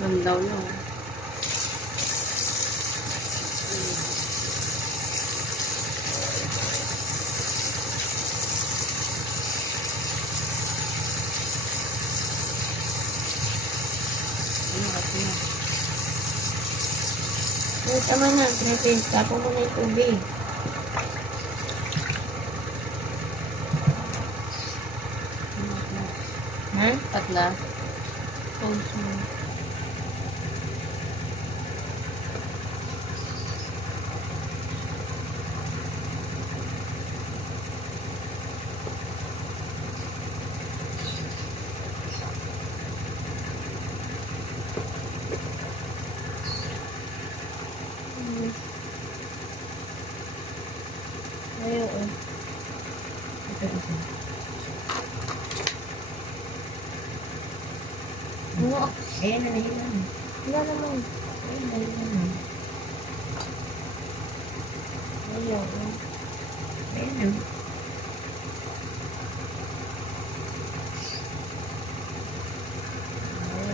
Landaw na. Tama na, Trevin. Tapo mo na yung tubig. Ha? Patla. Pause mo. Ayaw, oh. Ito, ito. Ano? Ayan na nahilan. Wala naman. Ayan na nahilan. Ayaw, oh. Ayan na.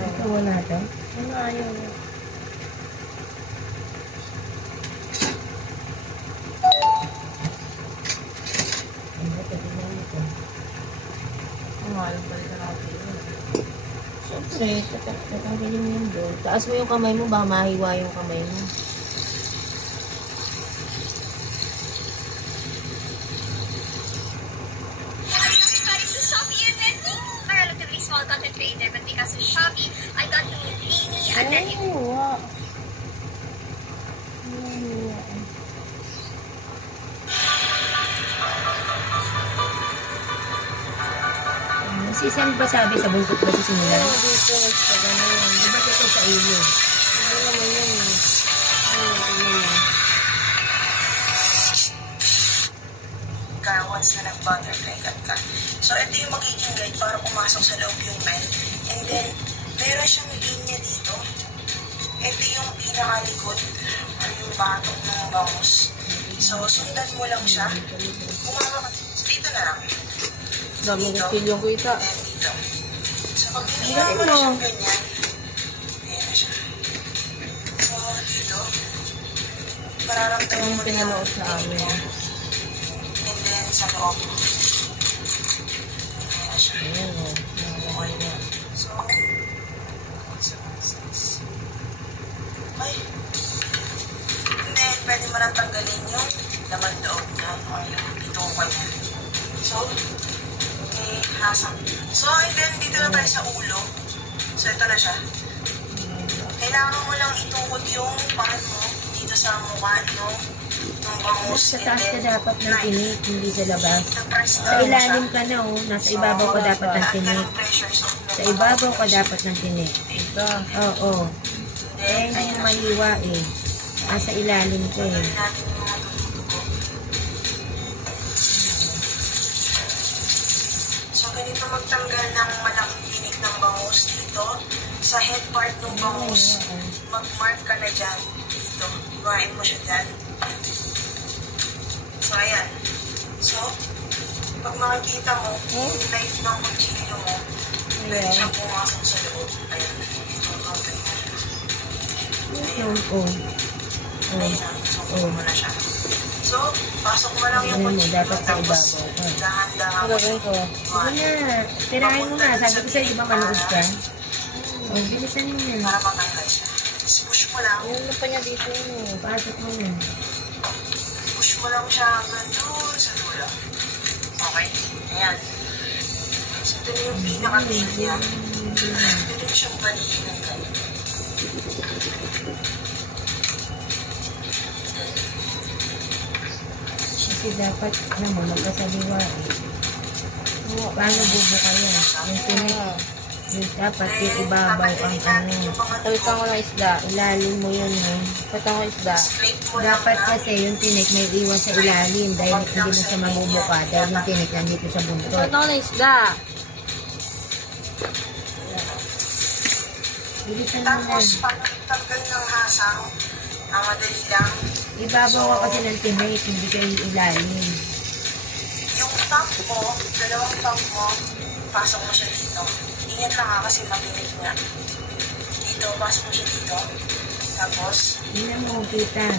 Ito wala daw. Ano ayaw na? Ang alam pa rin natin. Siyempre, tatanggalin mo yun doon. Taas mo yung kamay mo, baka mahiwa yung kamay mo. I'm a relatively small content creator, but because of Shopee, I got to meet Amy and then you. Mahiwa. Si Sam ba sabi sa buntot ba si Simula? Oo, dito. Sa gano'n. Di ba ito sa iyo? Hindi naman yan eh. Ayun, tingnan mo. Ka once na nag-butterfly cut ka. So, ito yung magiging guide para pumasok sa loob yung men. And then, meron siyang linya dito. Ito yung pinakalikod or yung batok ng bangus. So, sundan mo lang siya. Bumaba ka. Dito na lang. Daming kilyong kita. And dito. So, pag hiniwa mo na siyang ganyan, ayan na siya. So, dito, mararamdaman mo na yung Pinanood sa amin. and then sa loob. Ayan na siya. Ayan o. Okay na. So, ay. And then, pwede mo nang tanggalin yung laman loob niya o yung bituka niya. So, okay, hasang. So, and then, dito na tayo sa ulo. So, ito na siya. Kailangan mo lang itukod yung paan mo dito sa mukha, no? Nung bangus. Sa taas ka dapat ng tinik, hindi sa labas. Na-press Sa ilalim ka na oh, nasa ibabaw ka dapat ng tinik. Sa ibabaw ka dapat ng tinik. Ito. Oo. Eh, hindi mo mahiwa eh. Sa ilalim ka eh. So, ganito magtanggal ng malaking tinik ng bangus dito. Sa head part ng bangus, mag-mark ka na dyan. Dito. Iwain mo siya dyan. So, ayan. So, pag makikita mo, yung knife ng kutsilyo mo, pwede siyang pumasok sa loob. Ayan. Ito, open mo siya. Ayan. Oh. Ayan na. So, puso mo na siya. So, pasok mo lang yung Ayan mo, kutsilyo. dapat sa Tapos, ibabaw. dahan-dahan Ang mo gagawin ko. Sige na. Tirahin mo nga. Sabi ko sa'yo, di ba manood ka? Oh, bilisan mo yan. para matanggal siya. Tapos push mo lang. Ano pa niya dito? Pasok mo yan. Push mo lang siya hanggang doon sa dulo. Okay? Ayan. So, ito na yung pinaka-tail niya. Ito na siyang baliin ng ganyan. Kasi dapat, alam mo, magkasaliwa eh. Paano bubuka yan? Yung tinik. Yung dapat yung ibabaw ang ano. Palitan ko ng isda. Ilalim mo yun eh. Palitan ko isda. Straight mo lang Dapat na. kasi yung tinik may iwan sa ilalim dahil hindi mo siya mabubuka dahil yung tinik nandito sa buntot. Palitan ko ng isda. Bilisan mo na. Tapos, pag tanggal ng hasang, madali lang. Ibabaw ka kasi ng tinik, hindi kayo ilalim. Yung top mo, dalawang top mo, pasok mo siya dito. Ingat lang ha kasi mabinig nga. dito, pasok mo siya dito. Tapos, Hindi na mo kita. ganito.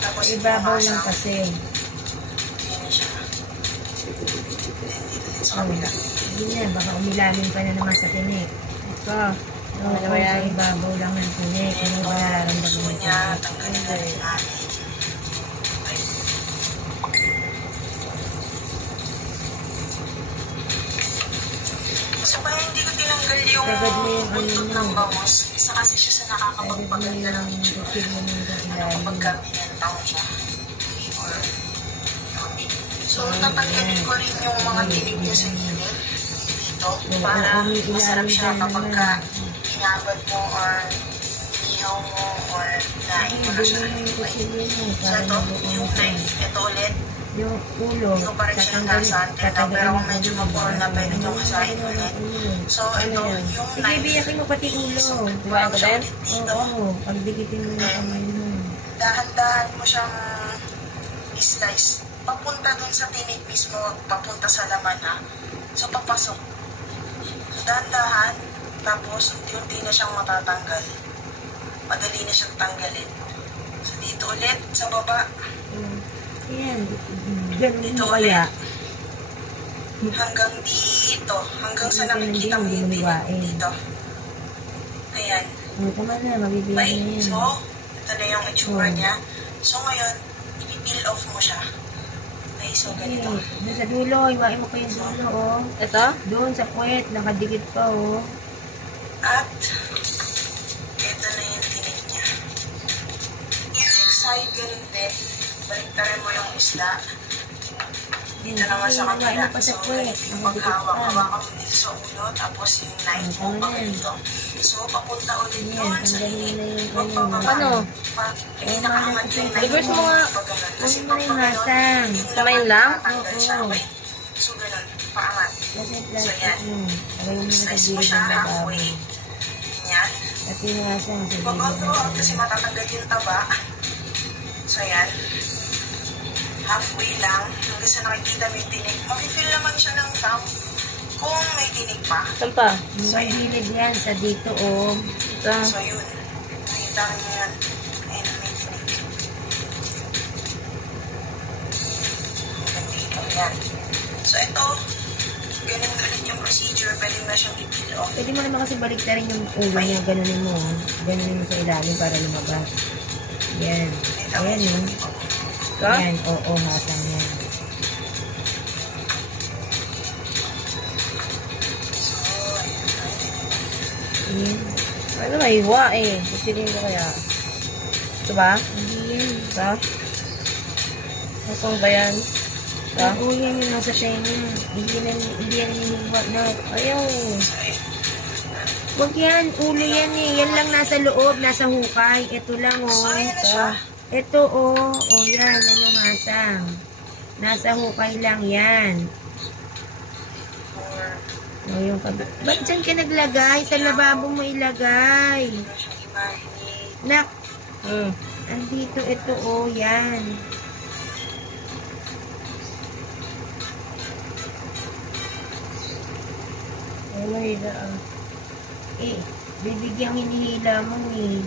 Tapos, Sa ibabaw lang kasi. Yan na siya. Then, dito din sa Oh, kabila. hindi na, baka umilalim ka na naman sa tinik. Ito. Oo, Ano ba yan? sa ibabaw lang ng tinik. Ano ba nararamdaman Gusto mo? niya, tanggalin na rin natin. Okay. So, kaya hindi ko tinanggal yung Sagad mo yung buntot ano ng mo. bangus. Isa kasi siya sa nakakapagpaganda ng itsura. Tigil mo ng ilalim. Kapag kabinenta mo siya. Or, so, tatanggalin ko rin yung mga tinig niya sa gilid. Dito. Para masarap siya kapag ka inabad mo or inihaw mo or nain mo na siya ng iway. So, ito, yung knife. Ito ulit. Yung ulo, Hindi ko pa rin siya nasa antena, pero kung medyo mapuro na, pwede nyo kasahin ulit. So, ito, yung Sige, knife. biyakin mo pati ulo. Diba ko siya ulit dito. Oo, pagdikitin mo yung kamay mo. Dahan-dahan mo siyang slice. Papunta dun sa tinig mismo, papunta sa laman ha. So, papasok. So, dahan-dahan, tapos unti-unti na siyang matatanggal. Madali na siyang tanggalin. So, dito ulit, sa baba, Ayan, ganun Dito mo kaya. hanggang dito, hanggang sa Dito nakikita mo yung hindi tinig hiwain. dito. Ayan. Tama na, mabibigyan Okay, na yan. so, ito na yung itsura niya. So, ngayon, i-peel off mo siya. Okay, so, Okay, ganito. doon sa dulo, iwain mo pa yung dulo, oh. Ito? Doon sa puwet, nakadikit pa, oh. At, ito na yung tinig niya. Yung side, ganun din. Baliktarin mo yung isla. Dito naman sa Iwain kabila. mo pa sa So, puwet, ganito yung nakadikit paghawak. pa. Hawakan mo dito sa ulo, tapos yung knife mo Tama pa na. ganito. So, papunta ulit Yan, yun sa tanggalin mo tinig. na yung Magpapababa. Ano? Hindi nakaangat yung knife Reverse mo nga. Pag ganun. Kasi Huwag mo na yung pag ganun, hasang. yung Kamay laman lang? tatanggal siya. Oo. Okay? So, ganun. Paangat. Kasi So, plastic yan. mo. Lagay mo na sa Slice mo gilid siya ng babaw. halfway. Yan. At yung hasang sa gilid Pag ng throughout kasi matatanggal yung taba. So, yan. Halfway lang. Hanggang sa nakikita mo yung tinig. Mafe-feel naman siya ng thumb kung may tinig pa. Saan pa? Yung may gilid yan sa dito, oh. Ito. So, yun. Nakita mo yan. Ayun, may tinig. Hanggang dito. Yan. So, ito. Ganun ulit yung procedure. Pwede mo na siyang i-peel off. Pwede mo naman kasi baliktarin yung ulo niya, ganunin mo. Oh. Ganunin mo sa ilalim para lumabas. Yan. Ayan yun. Ito? Yan, oo, hasang yan. So, ayan. Yan. Ano ba? Hiwa eh. Pagsilin ko kaya. Ito ba? Hindi yan. Ito? Nasaan ba yan? Ito? Oo, yan yung nasa tenga. Hindi yan hinihiwa na. Ayaw. Huwag yan, ulo yan eh. Yan lang nasa loob, nasa hukay. Ito lang oh. So, ayan na siya. Ito oh. Oh yan, yan yung hasang. Nasa hukay lang yan. Or, Oh, yung ba't dyan ka naglagay? Sa lababo mo ilagay. ano siyang i-marinate. Nak, Hmm. andito ito oh, yan. Ay, mahila ah. Eh, bibigyang hinihila mo eh.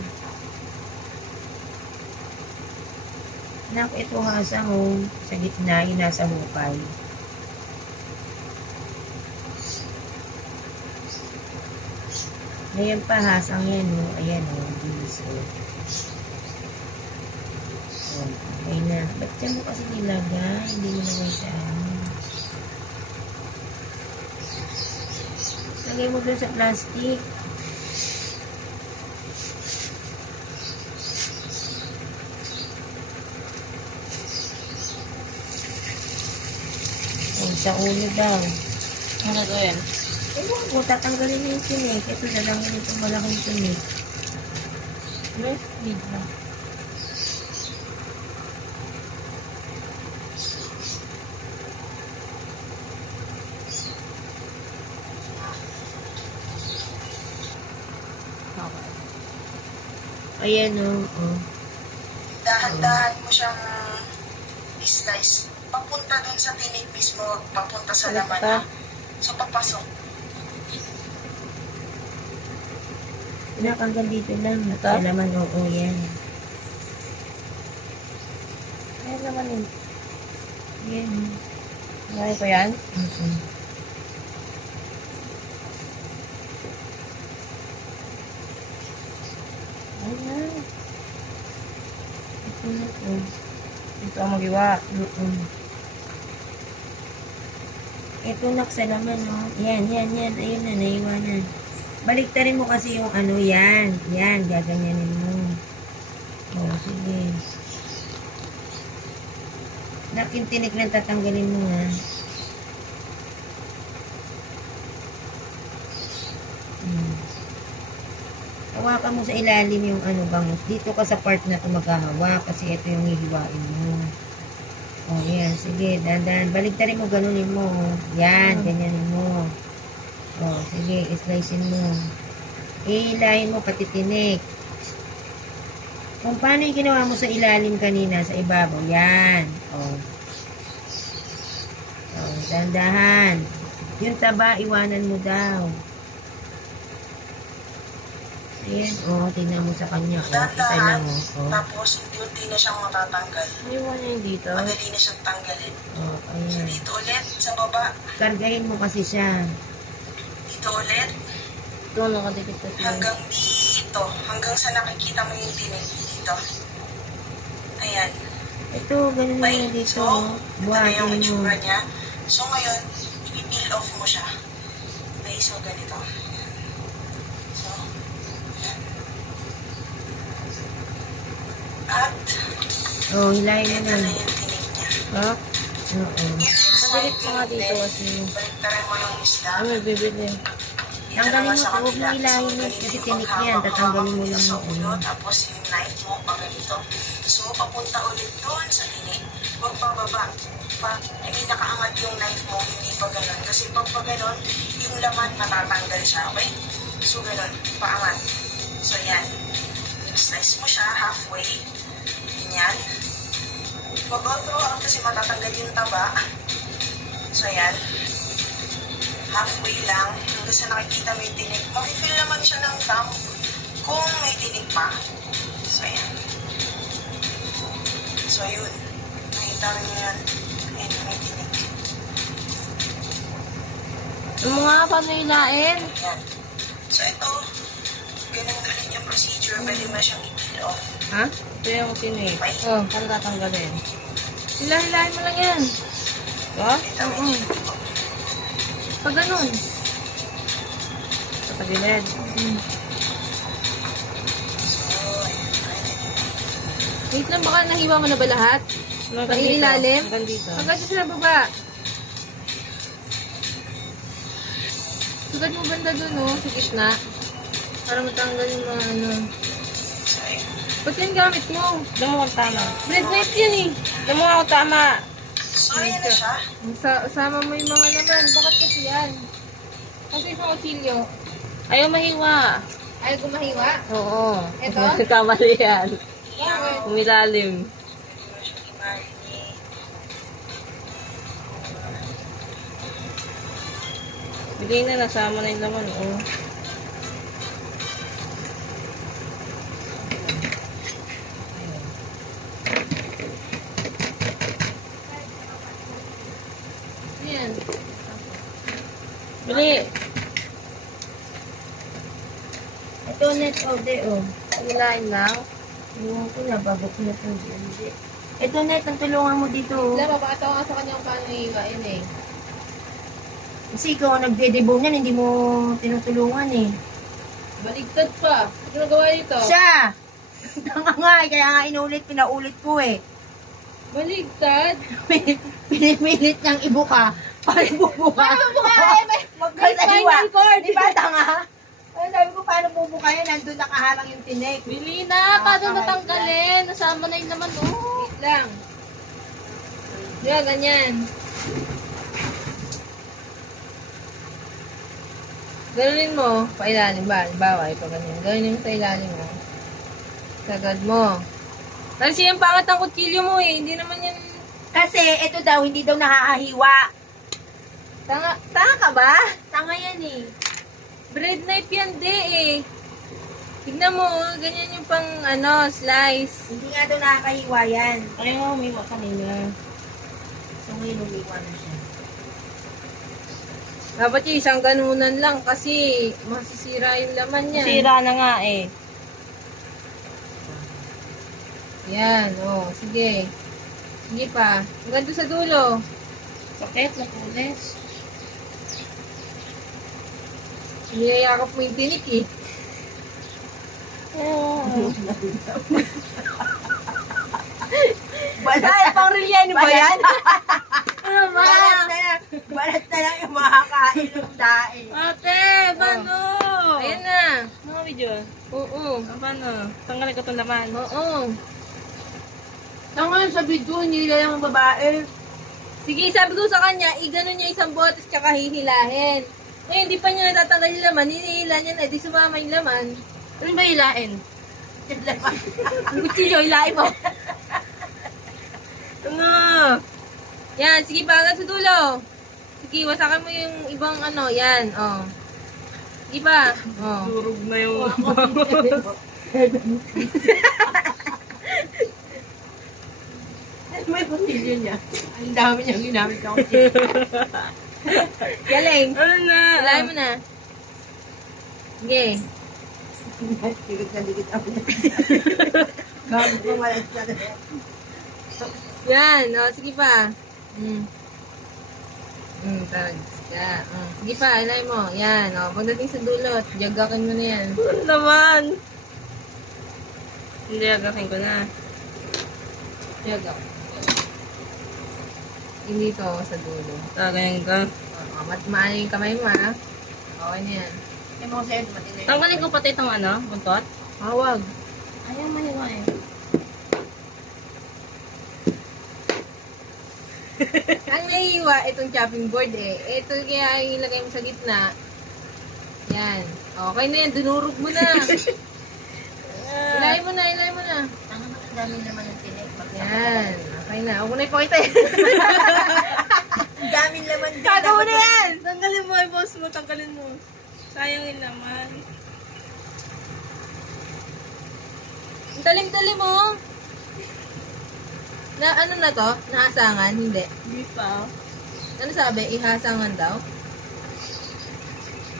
Nak, ito hasang oh. Sa gitna, yung nasa hukay. Ayan pa, hasang yan oh. Ayan oh, bilis oh. Oh, okay na. Ba't dyan mo kasi nilagay? Hindi mo lagay sa amin. Lagay mo dun sa plastic. Oh, sa ulo daw. Ano to yan? Ewan ko, tatanggalin na yung tinik. Ito na lang yung itong malaking tinik. Hmm? Need na. Okay. Ayan o. Oh. Dahan-dahan mo siyang slice. Papunta dun sa tinig mismo, papunta sa laman. Ito? So, papasok. Pinakanggal dito lang. Ito? Kaya naman, oo, yan. Ayan naman yun. Yan. Nalagay ko yan. Mm-mm. Ayan. Ito na po. Ito ang magiwa. Mm-mm. Ito naksa naman, oh. Yan. Ayun na, naiwanan. Baliktarin mo kasi yung ano, yan. Yan, gaganyanin mo. Oh, sige. Yung tinik lang tatanggalin mo, ha. Hawakan mo sa ilalim yung ano, bangus. Dito ka sa part na ito maghahawak kasi ito yung hihiwain mo. Oh, yan. Sige, dandan. Baligtarin mo, ganunin mo. Yan, ganyanin mo. Oh, sige, slicein mo. Ihilahin mo pati tinik. Kung paano yung ginawa mo sa ilalim kanina, sa ibabaw. Yan. Oh. Oh, dandahan. Yung taba, iwanan mo daw. Ayan, oh, tingnan mo sa kanya. Oh, isa Dahan-dahan, lang, oh. tapos unti na siyang matatanggal. Naiwan niya yung dito. Madali na siyang tanggalin. Oh, So, ayan. dito ulit, sa baba. Kargahin mo kasi siya. Dito ulit, Ito, nakadikit kasi. hanggang dito. Hanggang sa nakikita mo yung tinig dito. Ayan. Ito, ganun mo Okay, na dito. so, ito na yung Buhatin mo. itsura niya. So, ngayon, i-peel off mo siya. Okay, so, ganito. So, yan. At, Oh, hilahin mo ito na. na yung tinig niya. Ha? Oo. Nakadikit ko nga dito kasi. Baliktaran mo yung isda. Ano, bibili. Dito Tanggalin naman mo, sa huwag mo kabila. ilahin So, yun ganito kasi yung tinik paghawak. yan. Tatanggalin mo Hawak lang sa yung ulo, ano. tapos yung knife mo, pa ganito. So, papunta ulit doon sa tinik. Huwag pababa. I mean, nakaangat yung knife mo, hindi pa ganun. Kasi pag pa ganun, yung laman matatanggal siya, okay? So, ganun, paangat. So, yan. Slice mo siya halfway. Ganyan. Huwag throw out kasi matatanggal yung taba. So, yan. Halfway lang. Hanggang sa nakikita mo yung tinik. Mafe-feel naman siya ng thumb kung may tinik pa. So, yan. So, yun. Nakita mo yan. Ayun, may tinik. Yung mga paano hilain? Yan. So, ito. Ganun ulit yung procedure. Pwede mo siyang i-peel off. Ha? Ito yung tinik. Oh, paano tatanggalin? Hilahin mo lang yan. Ba? Kita mo yung tinik mo. Pag ganun. Sa tagilid. So, ayun. Wait lang, baka nahiwa mo na ba lahat? Hanggang Sa ilalim? Hanggang dito. Hanggang dito sa baba. Sugad mo banda dun, oh, sa gitna. Para matanggal yung mga ano. So, ayun. Ba't yan gamit mo? Doon mo kung tama. Bread knife yan eh. Doon mo ako tama. So, ayan na siya. Sama mo yung mga laman. Bakit kasi yan? Kasi isang kutsilyo. Ayaw mahiwa. Ayaw ko mahiwa. Oo. Ito? Kamali yan. Bakit? Umilalim. Pwede mo siyang i-marinate. Bigay na, nasama na yung laman. Oh. Yan. Bili. Ito, net, oh, de, oh. Hilain lang. Iwan ko na, bago ko na ito. Ito, net, ang tulungan mo dito, oh. Wala, papakita ko nga sa kanya kung paano hiwain eh. Kasi ikaw ang nagdedebong yan, hindi mo tinutulungan, eh. Baligtad pa. Ano nagawa dito? Siya! Tanga nga, eh, kaya nga inulit, pinaulit ko, eh. Baligtad? Pinimilit niyang ibuka. Para ibubuka. Paano buka? May Magkasaliwa. spinal cord. Di ba, tanga? Ay, sabi ko, paano bubuka yan? Nandun nakaharang yung tinik. Bili na, paano matanggalin? Nasama na yun naman, oh. Wait lang. Diba, ganyan. Ganunin mo. Pailalim ba? Bawa, ito ganyan. Ganunin mo sa ilalim mo. Sagad mo. Kasi yung pangat ang kutsilyo mo eh. Hindi naman yan... Kasi, ito daw, hindi daw nakakahiwa. Tanga ka ba? Tanga yan, eh. Bread knife yan, di eh. Tignan mo, ganyan yung pang, slice. Hindi nga daw nakakahiwa yan. Kaya nga, umiwa kanina. So ngayon umiwa na siya. Dapat yung isang ganunan lang kasi masisira yung laman niya. Sira na nga eh. Yan, sige. Sige pa. Hanggang doon sa dulo. Sakit, nakulis. Niyayakap mo yung tinik eh. Balat! Pang Rilyani ba yan? Ano ba? Balat na lang yung makakain ng daing. Ate, paano? Ayan na. Mga video. Oo. Paano? Tanggalin ko itong laman. Oo. Tama sa video, hindi lang ang babae. Sige, sabi ko sa kanya, iganon niya isang botes tsaka hihilahin. Eh, hindi pa niya natatanggal yung laman. Hinihila niya na, di sumama yung laman. Ano ba hilain? Ang kutsilyo, hilahin mo. Ano? Yan, sige pa, hanggang sa dulo. Sige, wasakan mo yung ibang yan, Sige pa, Durog na yung... May kutilyo niya. Ang dami niyang ginamit ng Galing. Ano na? Hilahin mo na. Sige. Dikit na dikit ako na. Gago ko malas na. Yan, sige pa. Talaga. Sige pa, hilahin mo. Yan, pagdating sa dulot, jagakin mo na yan. Ano naman? Hindi, agakin ko na. Jagak. Hindi to sa dulo. Tagayin ka. Maano yung kamay mo, ha? Okay na yan. Yung mga sa'yo, matinay. Tanggalin ko pati itong buntot. Hawag. Ayaw mahiwa eh. Ang nahihiwa, itong chopping board eh. Ito kaya ilagay mo sa gitna. Yan. Okay na yan, dunurog mo na. Ilayin mo na, ilayin mo na. Ang dami naman ng tinik. Yan. Okay na. Huwag mo na ipakita yan. Ang daming laman din. Kaga mo na yan! Tanggalin mo ay boss mo, tanggalin mo. Sayang yung laman. Ang talim-talim mo. Na ano na to? Naasangan? Hindi. Hindi pa. Ano sabi? Ihasangan daw?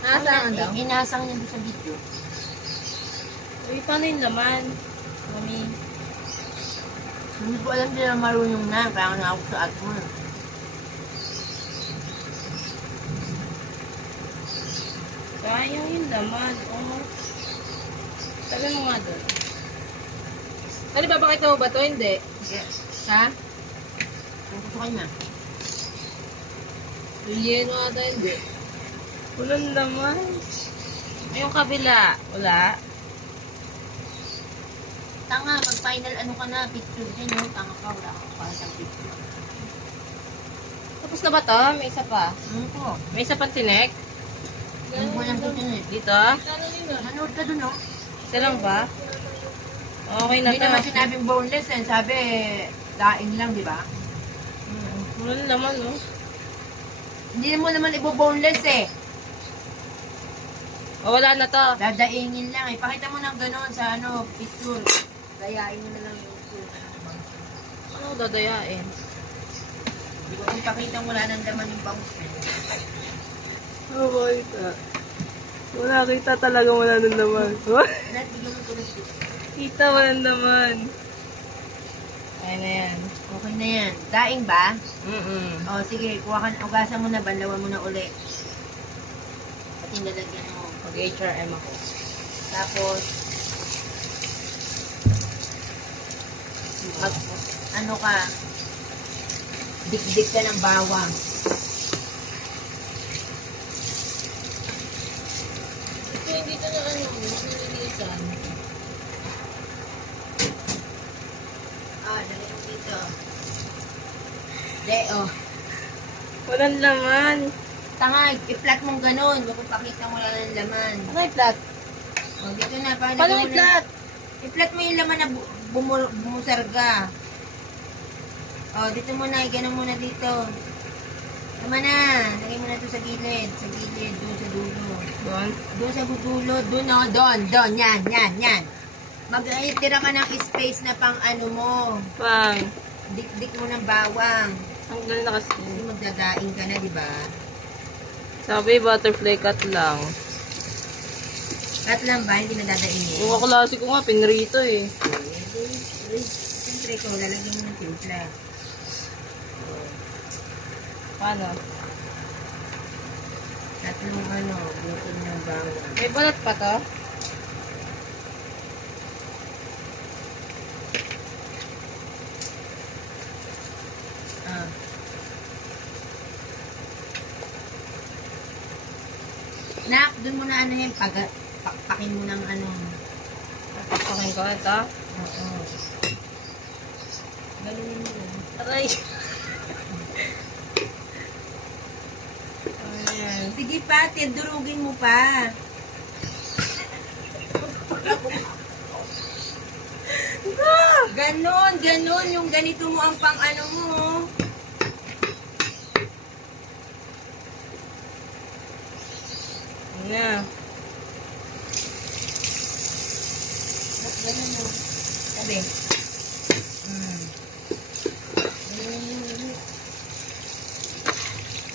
Naasangan daw? Inasang niya doon sa video. Uy, paano yung laman? Mami. Hindi ko alam din na marunong na. Parang na ako sa at mo. Sayang yung laman. Oh. Tagal mo nga doon. Ano, papakita mo ba to? Hindi. Yes. Ha? Kung gusto ka niya. Yan mo ata hindi. Walang laman. Ay, yung kabila. Wala. Tanga, mag-final ano ka na. Picture din, no? Tanga ka, wala ka para sa picture. Tapos na ba to? May isa pa. Ano po? May isa pang tinek. Ano ko lang dito eh. Dito. Manood ka dun, no? Isa lang ba? Okay na Hindi to. naman sinabing boneless eh. Sabi, daing lang, di ba? Walang laman, no? Hindi mo naman ibo-boneless eh. O, wala na to. Dadaingin lang. Ipakita mo ng gano'n sa picture. Dayain mo na lang yung full. Ano dadayain? Hindi ko ipakita wala nang laman yung bangus eh. Oh, kita. Wala kita talaga, wala nang laman. Lahat bigyan mo tuloy dito. Kita, walang laman. Ay na yan. Okay na yan. Daing ba? Mm-mm. O sige, kuha ka, ugasan mo na, banlawan mo na uli. At yung lalagyan mo. Mag-HRM ako. Tapos, mag, ano ka, dikdik ka ng bawang. Ito yung dito na nililisan. Dali mo dito. Oh. Walang laman. Tanga, i-flat mong ganun. Huwag mo pakita wala ng laman. Ano i-flat? O, dito na. Paano i-flat? I-flat mo yung laman na bumusarga. O, dito muna. Ganun muna dito. Tama na. Lagay mo na ito sa gilid. Sa gilid. Doon sa dulo. Doon. Doon sa dulo. Doon o. Doon. Doon. Yan. Mag-tira ka ng space na pang ano mo. Pang. Dik-dik mo ng bawang. Ang galing na kasi. Kasi magdadaing ka na, di ba? Sabi, butterfly cut lang. At lang ba? Hindi na dadaingin. Yung kaklase ko nga, pinrito eh. Siyempre ko, lalagyan mo ng timpla. Paano? Tatlong ano, butin ng bawang. May balat pa to? Ah. Nak, dun mo na ano yan, pakpakin mo ng ano. Papakin ko ito. Oo. Galunin mo. Aray. Ayan. Sige pa, durugin mo pa. Ganon. Yung ganito mo ang pang ano mo. Ayan. Ganon mo. Sabi.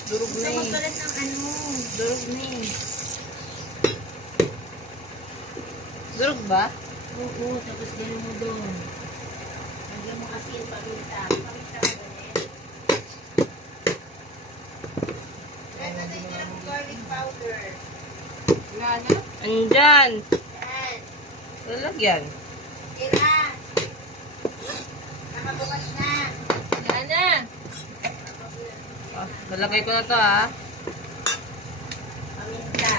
Durog Gusto na mo eh. kalat ng ano. Durog na eh. Durog ba? Oo, tapos gano'n mo doon. Lagyan mo kasi yung paminta. Paminta ka ba rin? Kaya natin ka ng garlic powder. Ano? Andyan. Yan. Lalagyan. Tira. Nakabukas na. Yan na. Oh, lalagay ko na to ah. Paminta.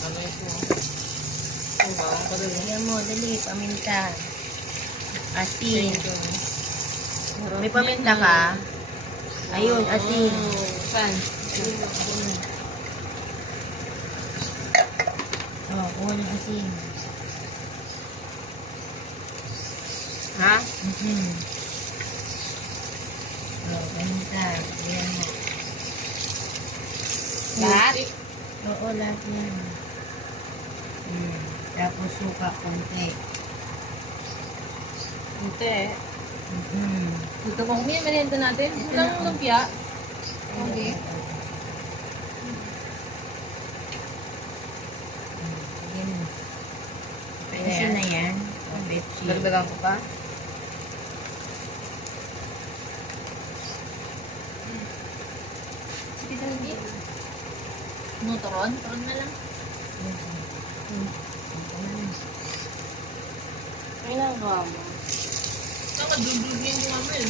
Lalagay ko. Oh, bawang ko rin. Lagyan mo, dali. Paminta. Asin. May paminta ka? Ayun, asin. Saan? Oh, kuha ng asin. Ha? Oh, paminta. Lagyan mo. Lahat? Oo, lahat yan. Tapos suka, konti. Hindi. Ito kung may merienda natin. Walang lumpia. Okay. Yan. Ayan. Kasi na yan. O, Betsy. Dagdagan ko pa. Sige, hindi. Ano, turon? Turon na lang. Ay, nagawa mo. Saka dudugin yung ano eh.